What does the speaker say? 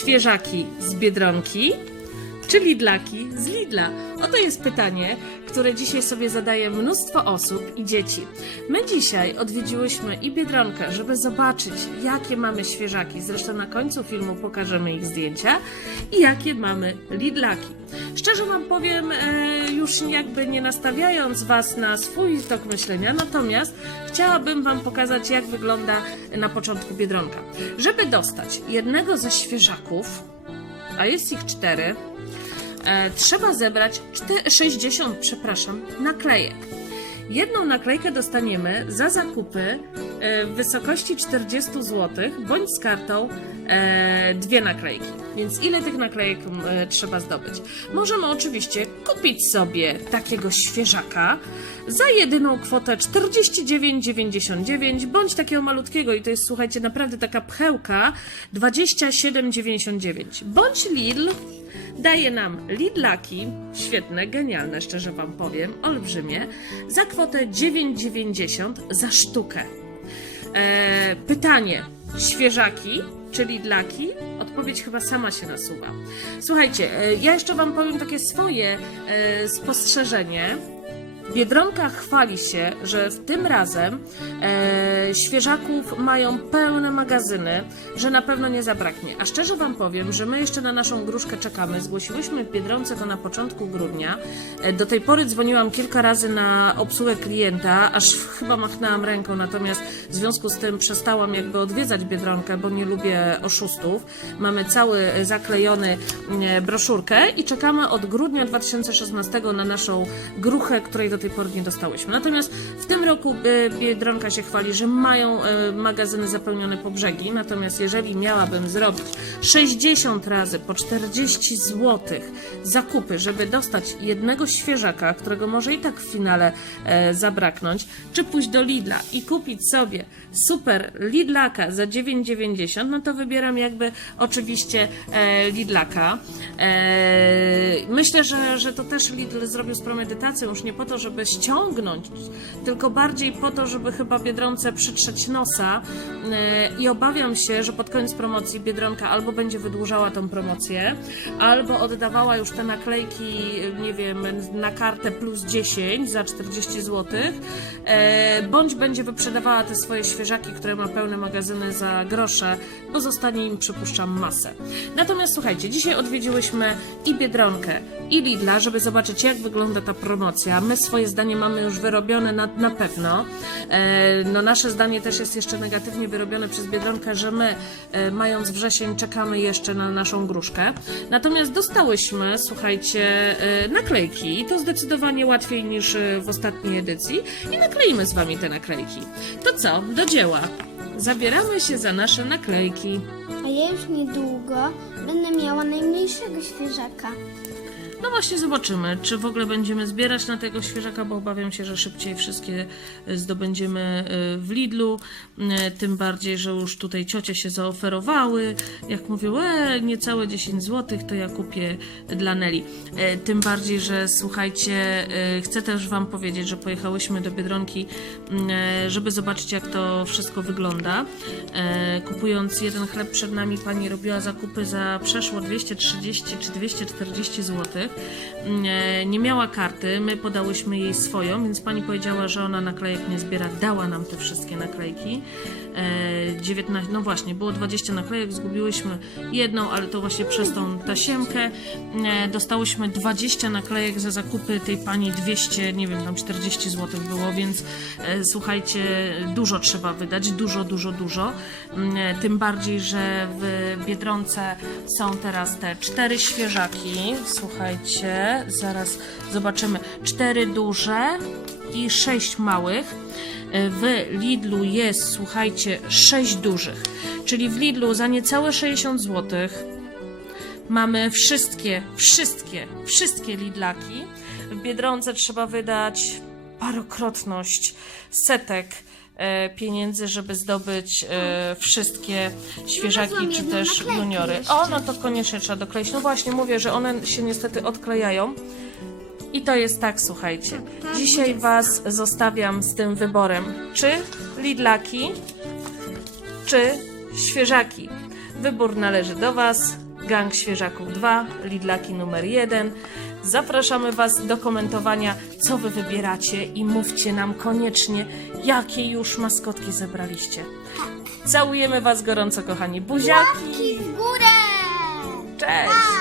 świeżaki z Biedronki, czy Lidlaki z Lidla? Oto jest pytanie, które dzisiaj sobie zadaje mnóstwo osób i dzieci. My dzisiaj odwiedziłyśmy i Biedronkę, żeby zobaczyć, jakie mamy świeżaki. Zresztą na końcu filmu pokażemy ich zdjęcia i jakie mamy Lidlaki. Szczerze Wam powiem, e, już jakby nie nastawiając Was na swój tok myślenia, natomiast chciałabym Wam pokazać, jak wygląda na początku Biedronka. Żeby dostać jednego ze świeżaków, a jest ich cztery, e, trzeba zebrać czte- 60, przepraszam, naklejek. Jedną naklejkę dostaniemy za zakupy w wysokości 40 zł, bądź z kartą e, dwie naklejki. Więc ile tych naklejek e, trzeba zdobyć? Możemy oczywiście kupić sobie takiego świeżaka za jedyną kwotę 49,99 bądź takiego malutkiego i to jest słuchajcie naprawdę taka pchełka 27,99 bądź Lidl daje nam Lidlaki, świetne, genialne, szczerze Wam powiem, olbrzymie, za kwotę 9,90 za sztukę. E, pytanie, świeżaki czy Lidlaki? Odpowiedź chyba sama się nasuwa. Słuchajcie, e, ja jeszcze Wam powiem takie swoje e, spostrzeżenie. Biedronka chwali się, że w tym razem e, świeżaków mają pełne magazyny, że na pewno nie zabraknie. A szczerze Wam powiem, że my jeszcze na naszą gruszkę czekamy. Zgłosiłyśmy Biedronce to na początku grudnia. E, do tej pory dzwoniłam kilka razy na obsługę klienta, aż chyba machnęłam ręką, natomiast w związku z tym przestałam jakby odwiedzać Biedronkę, bo nie lubię oszustów. Mamy cały e, zaklejony e, broszurkę i czekamy od grudnia 2016 na naszą gruchę, której do tej pory nie dostałyśmy. Natomiast w tym roku e, Biedronka się chwali, że mają e, magazyny zapełnione po brzegi, natomiast jeżeli miałabym zrobić 60 razy po 40 zł zakupy, żeby dostać jednego świeżaka, którego może i tak w finale e, zabraknąć, czy pójść do Lidla i kupić sobie super Lidlaka za 9,90, no to wybieram jakby oczywiście Lidlaka. Myślę, że, że to też Lidl zrobił z premedytacją, już nie po to, żeby ściągnąć, tylko bardziej po to, żeby chyba Biedronce przytrzeć nosa e, i obawiam się, że pod koniec promocji Biedronka albo będzie wydłużała tą promocję, albo oddawała już te naklejki, nie wiem, na kartę plus 10 za 40 zł, e, bądź będzie wyprzedawała te swoje świeżaki, które ma pełne magazyny za grosze, bo zostanie im, przypuszczam, masę. Natomiast słuchajcie, dzisiaj odwiedziłyśmy i Biedronkę, i Lidla, żeby zobaczyć, jak wygląda ta promocja. My swoje zdanie mamy już wyrobione na, na pewno. E, no nasze zdanie też jest jeszcze negatywnie wyrobione przez Biedronkę, że my, e, mając wrzesień, czekamy jeszcze na naszą gruszkę. Natomiast dostałyśmy, słuchajcie, e, naklejki i to zdecydowanie łatwiej niż w ostatniej edycji i nakleimy z Wami te naklejki. To co? Do dzieła. Zabieramy się za nasze naklejki. A ja już niedługo będę miała najmniejszego świeżaka. No właśnie zobaczymy, czy w ogóle będziemy zbierać na tego świeżaka, bo obawiam się, że szybciej wszystkie e, zdobędziemy e, w Lidlu. E, Tym bardziej, że już tutaj ciocie się zaoferowały. Jak mówią, e, niecałe 10 zł, to ja kupię dla Neli. E, Tym bardziej, że słuchajcie, chcę też Wam powiedzieć, że pojechałyśmy do Biedronki, m, e, żeby zobaczyć, jak to wszystko wygląda. E, Kupując jeden chleb przed nami, pani robiła zakupy za przeszło 230 czy 240 zł. Nie, nie miała karty, my podałyśmy jej swoją, więc pani powiedziała, że ona naklejek nie zbiera, dała nam te wszystkie naklejki. E, 19, no właśnie, było 20 naklejek, zgubiłyśmy jedną, ale to właśnie przez tą tasiemkę. E, dostałyśmy 20 naklejek za zakupy tej pani 200, nie wiem, tam 40 zł było, więc e, słuchajcie, dużo trzeba wydać, dużo, dużo, dużo. Mm, e, Tym bardziej, że w Biedronce są teraz te cztery świeżaki. Słuchajcie, zaraz zobaczymy. Cztery duże i sześć małych. W Lidlu jest, słuchajcie, sześć dużych. Czyli w Lidlu za niecałe 60 zł mamy wszystkie, wszystkie, wszystkie Lidlaki. W Biedronce trzeba wydać parokrotność setek pieniędzy, żeby zdobyć e, wszystkie świeżaki Znalazłam czy jedną też juniory. O, no to koniecznie trzeba dokleić. No właśnie, mówię, że one się niestety odklejają. I to jest tak, słuchajcie. Tak, tak, Dzisiaj dwudziesta. Was zostawiam z tym wyborem. Czy Lidlaki, czy świeżaki. Wybór należy do Was. Gang Świeżaków 2, Lidlaki numer 1. Zapraszamy Was do komentowania, co Wy wybieracie i mówcie nam koniecznie, jakie już maskotki zebraliście. Całujemy Was gorąco, kochani buziaki. Ki w górę! Cześć!